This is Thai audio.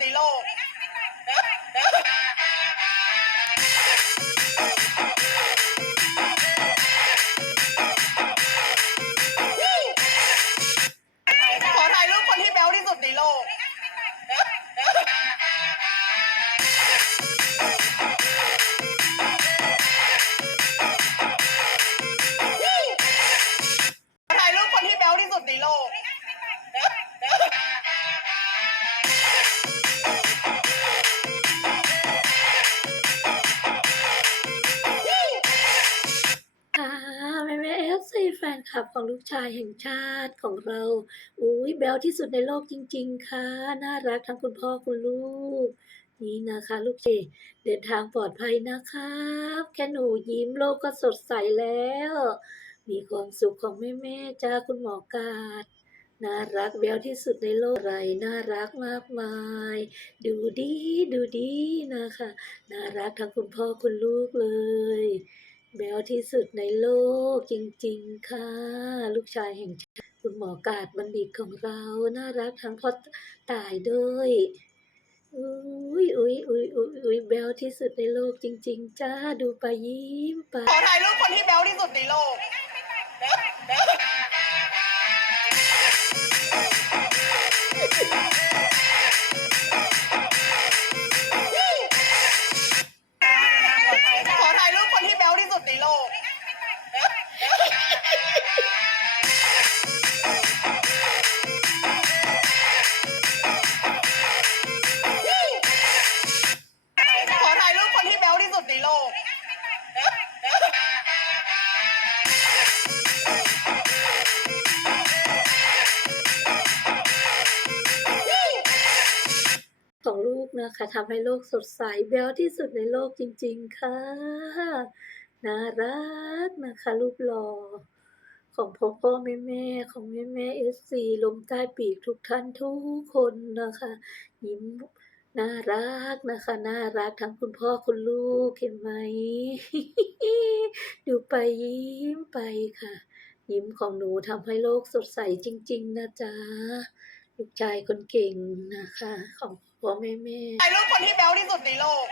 ในโลก แฟนคลับของลูกชายแห่งชาติของเราอุ๊ยแบ๊วที่สุดในโลกจริง ๆ ค่ะ น่ารักทั้งคุณพ่อคุณลูก นี่นะคะลูกเจเดินทางปลอดภัยนะครับแค่หนูยิ้มโลกก็สดใสแล้ว มีความสุขของแม่ๆจ้าคุณหมอกาดน่ารักแบ๊วที่สุดในโลกไรน่ารักมากมาย ดูดีดูดีนะคะ น่ารักทั้งคุณพ่อคุณลูกเลย แบ๊วที่สุดในโลกจริง ๆ ค่ะ ลูกชายแห่งชาติคุณหมอกาดบัณฑิตของเรา น่ารักทั้งพ่อตายด้วยอุ้ยอุ้ยอุ้ยอุ้ยอุ้ยแบ๊วที่สุดในโลกจริง ๆ จ้าดูไปยิ้มไป ขอถ่ายรูปคนที่แบ๊วที่สุดในโลก ที่แบ๊วที่สุดในโลกขอถ่ายรูปคนที่แบ๊วที่สุดในโลก ของลูกนะคะทำให้โลกสดใสแบ๊วที่สุดในโลกจริง ๆ ค่ะ น่ารักนะคะรูปหล่อของพ่อพ่อแม่แม่ของแม่แม่เอฟซีลมใต้ปีกทุกท่านทุกคนนะคะ ยิ้มน่ารักนะคะน่ารักทั้งคุณพ่อคุณลูกเห็นไหมดูไปยิ้มไปค่ะ ยิ้มของหนูทำให้โลกสดใสจริง ๆ นะจ๊ะลูกชายคนเก่งนะคะ ของพ่อแม่แม่ถ่ายรูปคนที่แบ๊วที่สุดในโลก